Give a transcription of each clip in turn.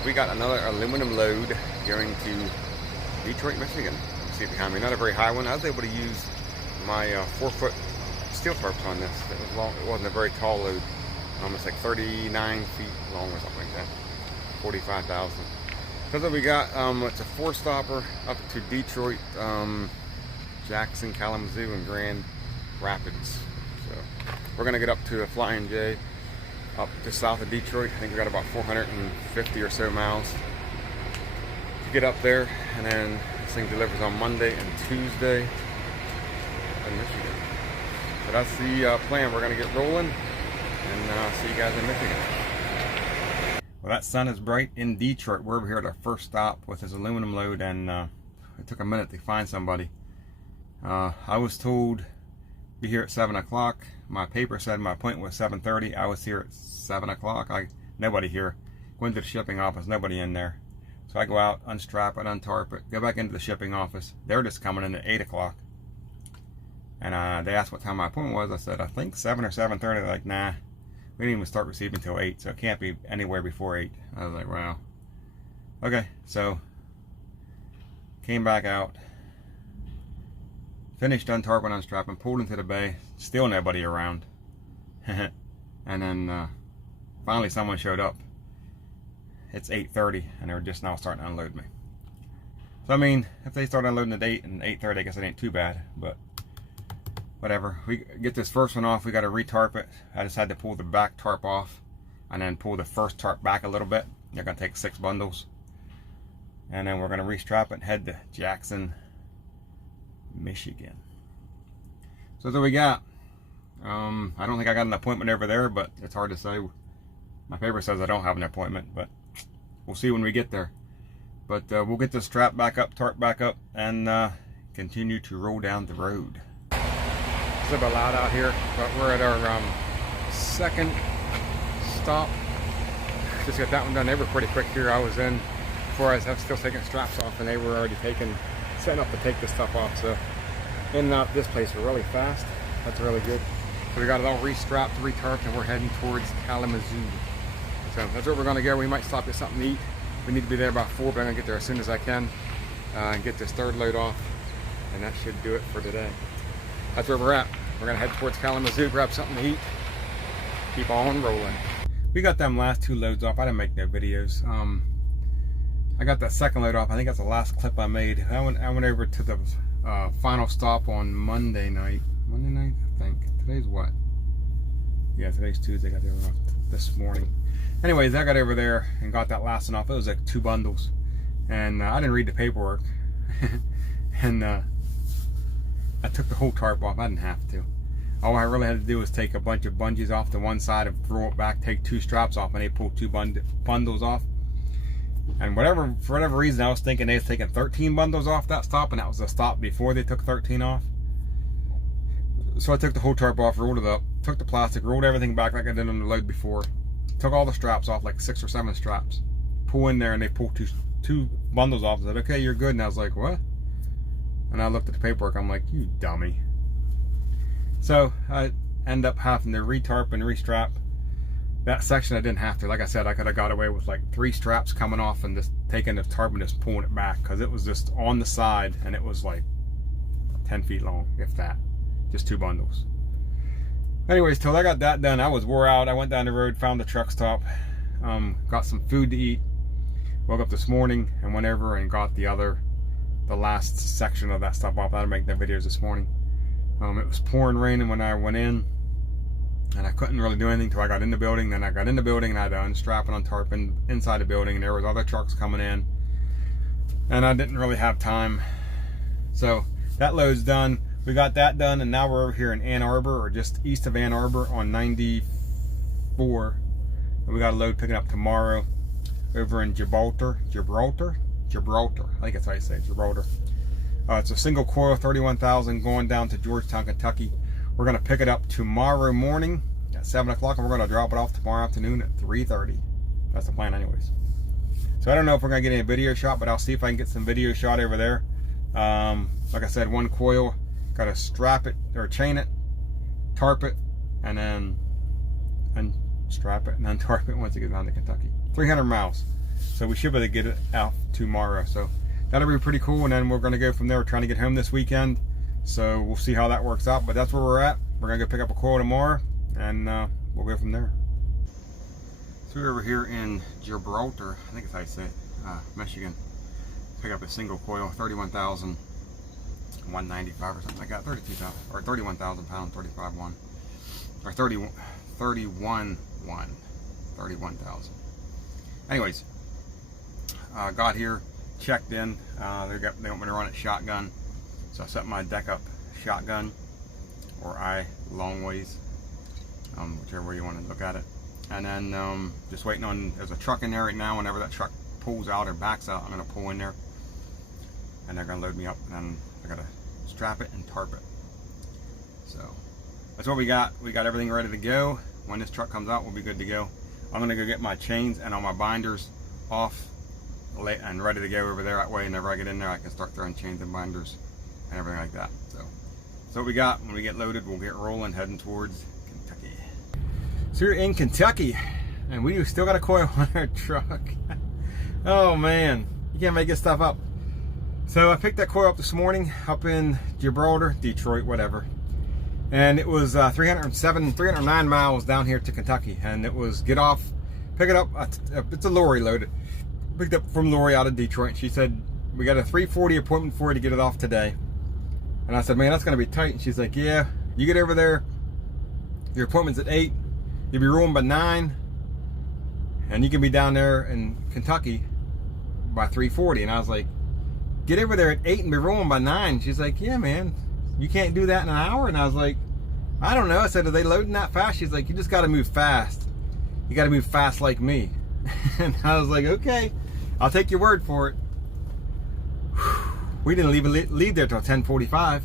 So we got another aluminum load going to Detroit, Michigan. You see it behind me, not a very high one. I was able to use my 4-foot steel tarps on this. It was long. It wasn't a very tall load. Almost like 39 feet long or something like that. 45,000. Because we got, it's a 4-stopper up to Detroit, Jackson, Kalamazoo, and Grand Rapids. So we're gonna get up to a Flying J, up to south of Detroit. I think we got about 450 or so miles to get up there, and then this thing delivers on Monday and Tuesday in Michigan. So that's the plan. We're gonna get rolling and see you guys in Michigan. Well, that sun is bright in Detroit. We're over here at our first stop with this aluminum load, and it took a minute to find somebody. I was told be here at 7 o'clock. My paper said my appointment was 7:30. I was here at 7 o'clock. Nobody here. Go into the shipping office, nobody in there. So I go out, unstrap it, untarp it, go back into the shipping office. They're just coming in at 8 o'clock. And they asked what time my appointment was. I said, I think 7 or 7:30. They're like, nah, we didn't even start receiving until 8, so it can't be anywhere before 8. I was like, wow. Okay, so came back out, finished untarping, unstrapping, pulled into the bay, still nobody around. And then finally someone showed up. It's 8:30 and they're just now starting to unload me. So I mean, if they start unloading at 8 and 8:30, I guess it ain't too bad, but whatever. We get this first one off, we got to retarp it. I just had to pull the back tarp off and then pull the first tarp back a little bit. They're going to take 6 bundles. And then we're going to restrap it and head to Jackson, Michigan. So that's what we got. I don't think I got an appointment over there, but it's hard to say. My paper says I don't have an appointment, but we'll see when we get there. But we'll get this strap back up, tarp back up, and continue to roll down the road. It's a bit loud out here, but we're at our second stop. Just got that one done. They were pretty quick here. I was in before. I was still taking straps off, and they were already setting up to take this stuff off. So in and out this place were really fast. That's really good. So we got it all restrapped, retarped, and we're heading towards Kalamazoo. So that's where we're going to go. We might stop get something to eat. We need to be there about 4, but I'm going to get there as soon as I can and get this third load off, and that should do it for today. That's where we're at. We're going to head towards Kalamazoo, grab something to eat, keep on rolling. We got them last 2 loads off. I didn't make no videos. I got that second load off. I think that's the last clip I made. I went over to the final stop on Monday night. Monday night, I think. Today's what? Yeah, today's Tuesday. I got there off this morning. Anyways, I got over there and got that last one off. It was like 2 bundles. And I didn't read the paperwork. And I took the whole tarp off. I didn't have to. All I really had to do was take a bunch of bungees off to one side and throw it back, take 2 straps off, and they pulled 2 bundles off. And for whatever reason, I was thinking they was taking 13 bundles off that stop, and that was the stop before they took 13 off. So I took the whole tarp off, rolled it up, took the plastic, rolled everything back like I did on the load before, took all the straps off, like 6 or 7 straps, pull in there, and they pulled two bundles off. I said, okay, you're good. And I was like, what? And I looked at the paperwork. I'm like, you dummy. So I end up having to retarp and restrap. That section I didn't have to. Like I said, I could have got away with like 3 straps coming off and just taking the tarp and just pulling it back, because it was just on the side and it was like 10 feet long, if that. Just 2 bundles. Anyways, till I got that done, I was wore out. I went down the road, found the truck stop, got some food to eat. Woke up this morning and went over and got the last section of that stuff off. I didn't make no videos this morning. It was pouring raining when I went in, and I couldn't really do anything until I got in the building. Then I got in the building and I had to unstrap and untarp inside the building, and there was other trucks coming in, and I didn't really have time. So that load's done. We got that done, and now we're over here in Ann Arbor, or just east of Ann Arbor on 94. And we got a load picking up tomorrow over in Gibraltar. I think that's how you say it, Gibraltar. It's a single coil, 31,000, going down to Georgetown, Kentucky. We're going to pick it up tomorrow morning at 7 o'clock, and we're going to drop it off tomorrow afternoon at 3:30. That's the plan anyways. So I don't know if we're going to get any video shot, but I'll see if I can get some video shot over there. Like I said, 1 coil. Got to strap it, or chain it, tarp it, and then unstrap it, and then tarp it once it gets down to Kentucky. 300 miles. So we should be able to get it out tomorrow. So that'll be pretty cool. And then we're going to go from there. We're trying to get home this weekend. So we'll see how that works out. But that's where we're at. We're going to go pick up a coil tomorrow. And we'll go from there. So we're over here in Gibraltar. I think it's how you say it. Michigan. Pick up a single coil. 31,195 or something like that. 32,000 or 31,000 pounds. 35,1 or 31,000. Anyways, got here, checked in. They want me to run it shotgun, so I set my deck up shotgun or long ways, whichever way you want to look at it. And then just waiting on. There's a truck in there right now. Whenever that truck pulls out or backs out, I'm gonna pull in there, and they're gonna load me up. And then I gotta strap it and tarp it. So that's what we got. We got everything ready to go. When this truck comes out, we'll be good to go. I'm gonna go get my chains and all my binders off and ready to go over there. That way, whenever I get in there, I can start throwing chains and binders and everything like that. So what we got. When we get loaded, we'll get rolling, heading towards Kentucky. So we're in Kentucky, and we still got a coil on our truck. Oh man, you can't make this stuff up. So I picked that coil up this morning up in Gibraltar, Detroit, whatever. And it was 309 miles down here to Kentucky. And it was get off, pick it up. It's a lorry loaded. Picked up from Lori out of Detroit. She said, we got a 3:40 appointment for you to get it off today. And I said, man, that's going to be tight. And she's like, yeah, you get over there. Your appointment's at 8. You'll be rolling by 9. And you can be down there in Kentucky by 3:40. And I was like, get over there at 8 and be rolling by 9. She's like, yeah, man, you can't do that in an hour. And I was like, I don't know. I said, are they loading that fast? She's like, you just got to move fast. You got to move fast like me. And I was like, okay, I'll take your word for it. We didn't leave there till 10:45.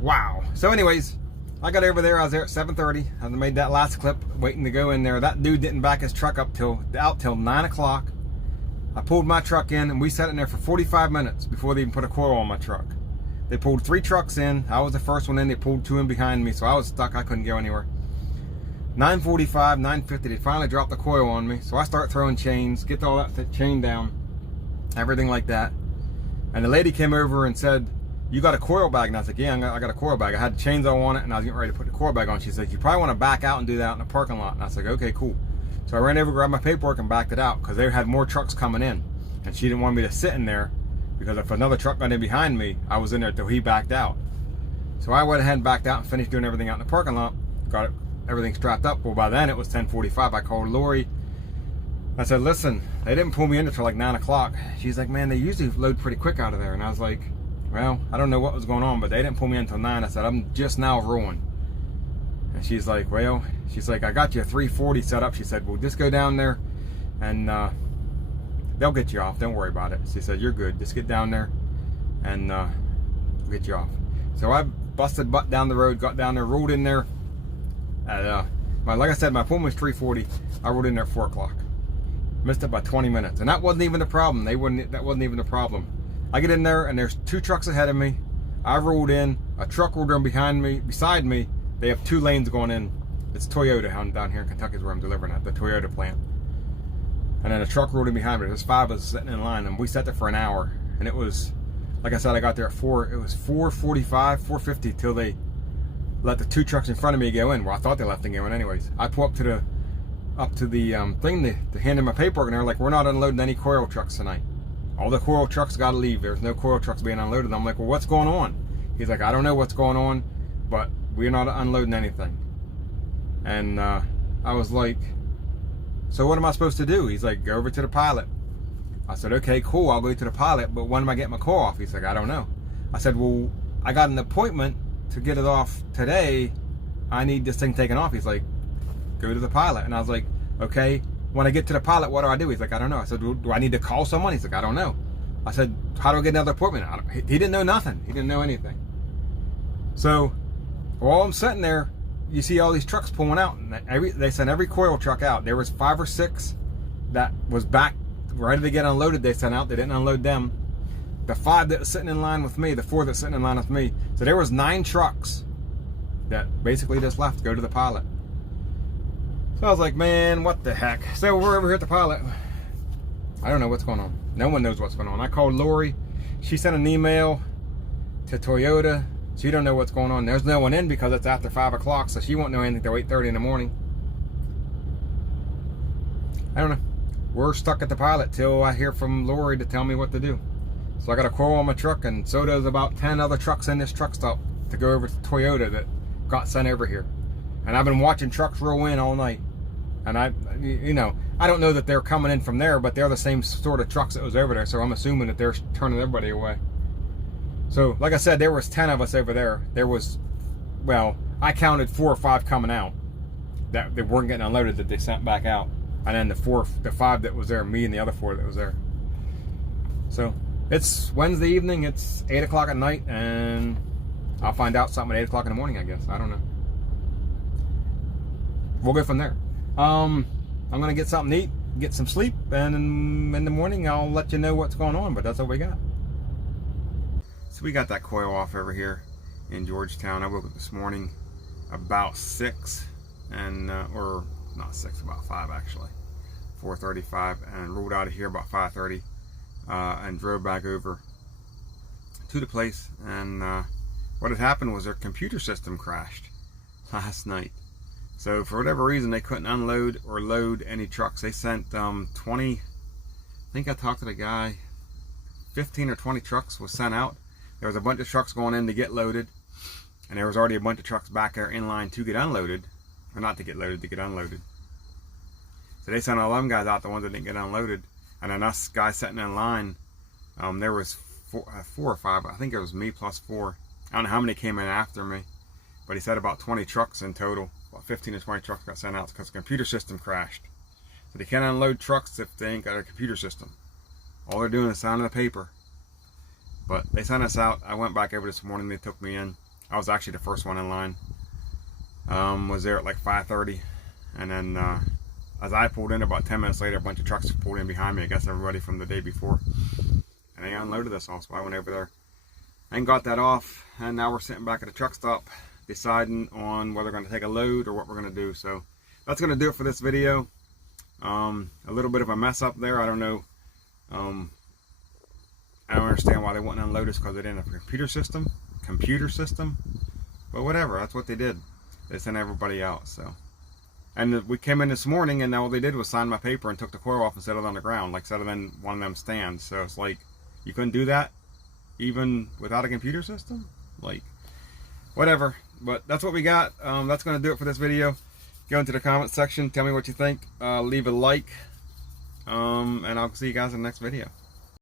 Wow. So anyways, I got over there. I was there at 7:30. I made that last clip waiting to go in there. That dude didn't back his truck up till 9 o'clock. I pulled my truck in, and we sat in there for 45 minutes before they even put a coil on my truck. They pulled 3 trucks in. I was the first one in. They pulled 2 in behind me, so I was stuck. I couldn't go anywhere. 9:45, 9:50, they finally dropped the coil on me. So I start throwing chains, get all that chain down, everything like that. And the lady came over and said, you got a coil bag? And I was like, yeah, I got a coil bag. I had the chains all on it, and I was getting ready to put the coil bag on. She said, you probably want to back out and do that out in the parking lot. And I was like, okay, cool. So I ran over, grabbed my paperwork, and backed it out because they had more trucks coming in. And she didn't want me to sit in there because if another truck got in behind me, I was in there till he backed out. So I went ahead and backed out and finished doing everything out in the parking lot. Got everything strapped up. Well, by then it was 10:45. I called Lori. I said, listen, they didn't pull me in until like 9 o'clock. She's like, man, they usually load pretty quick out of there. And I was like, well, I don't know what was going on, but they didn't pull me in until 9. I said, I'm just now rolling. And she's like, well, she's like, I got you a 3:40 set up. She said, well, just go down there and they'll get you off. Don't worry about it. She said, you're good. Just get down there and we'll get you off. So I busted butt down the road, got down there, rolled in there. Like I said, my appointment was 3:40. I rolled in there at 4 o'clock. Missed it by 20 minutes. And that wasn't even the problem. That wasn't even the problem. I get in there and there's 2 trucks ahead of me. I rolled in. A truck rolled in beside me. They have 2 lanes going in. It's Toyota down here in Kentucky is where I'm delivering at, the Toyota plant. And then a truck rolled in behind me. There's 5 of us sitting in line, and we sat there for an hour. And it was, like I said, I got there at 4. It was 4:45, 4:50 till they let the 2 trucks in front of me go in. Well, I thought they left them go in anyways. I pull up to the thing to hand in my paperwork, and they're like, we're not unloading any coil trucks tonight. All the coil trucks got to leave. There's no coil trucks being unloaded. I'm like, well, what's going on? He's like, I don't know what's going on, but we're not unloading anything. And I was like, so what am I supposed to do? He's like, go over to the pilot. I said, okay, cool, I'll go to the pilot, but when am I getting my coil off? He's like, I don't know. I said, well, I got an appointment to get it off today. I need this thing taken off. He's like, go to the pilot. And I was like, okay, when I get to the pilot, what do I do? He's like, I don't know. I said, do I need to call someone? He's like, I don't know. I said, how do I get another appointment? He didn't know nothing. He didn't know anything. So while I'm sitting there, you see all these trucks pulling out. And they sent every coil truck out. There was 5 or 6 that was back ready to get unloaded. They sent out. They didn't unload them. The 5 that was sitting in line with me, the 4 that's sitting in line with me. So there was 9 trucks that basically just left to go to the pilot. So I was like, man, what the heck? So we're over here at the pilot. I don't know what's going on. No one knows what's going on. I called Lori. She sent an email to Toyota. She don't know what's going on. There's no one in because it's after 5 o'clock, so she won't know anything till 8:30 in the morning. I don't know. We're stuck at the pilot till I hear from Lori to tell me what to do. So I got a coil on my truck, and so does about 10 other trucks in this truck stop to go over to Toyota that got sent over here. And I've been watching trucks roll in all night. And I don't know that they're coming in from there, but they're the same sort of trucks that was over there, so I'm assuming that they're turning everybody away. So, like I said, there was 10 of us over there. There was, well, I counted 4 or 5 coming out that they weren't getting unloaded that they sent back out. And then the 5 that was there, me and the other 4 that was there. So, it's Wednesday evening, it's 8 o'clock at night, and I'll find out something at 8 o'clock in the morning, I guess. I don't know. We'll go from there. I'm going to get something to eat, get some sleep, and in the morning I'll let you know what's going on, but that's what we got. So we got that coil off over here in Georgetown. I woke up this morning about 6, and or not 6, about 5 actually, 4:35, and rolled out of here about 5:30, and drove back over to the place. And what had happened was their computer system crashed last night. So for whatever reason, they couldn't unload or load any trucks. They sent 20, I think I talked to the guy, 15 or 20 trucks was sent out. There was a bunch of trucks going in to get loaded, and there was already a bunch of trucks back there in line to get unloaded, or not to get loaded, to get unloaded. So they sent all them guys out, the ones that didn't get unloaded, and then us guys sitting in line. There was 4 or 5, I think it was me plus 4. I don't know how many came in after me, but he said about 20 trucks in total. About 15 or 20 trucks got sent out because the computer system crashed. So they can't unload trucks if they ain't got a computer system. All they're doing is signing the paper. But they sent us out. I went back over this morning. They took me in. I was actually the first one in line. Was there at like 5:30, and then as I pulled in about 10 minutes later, a bunch of trucks pulled in behind me. I guess everybody from the day before, and they unloaded us all. So I went over there and got that off. And now we're sitting back at the truck stop, deciding on whether we're going to take a load or what we're going to do. So that's going to do it for this video. A little bit of a mess up there. I don't know. I don't understand why they wouldn't unload us, because they didn't have a computer system. But whatever, that's what they did. They sent everybody out. So, and we came in this morning, and all they did was sign my paper and took the coil off and set it on the ground, like set it in one of them stands. So it's like, you couldn't do that even without a computer system? Like, whatever. But that's what we got. That's going to do it for this video. Go into the comment section, tell me what you think, leave a like, and I'll see you guys in the next video.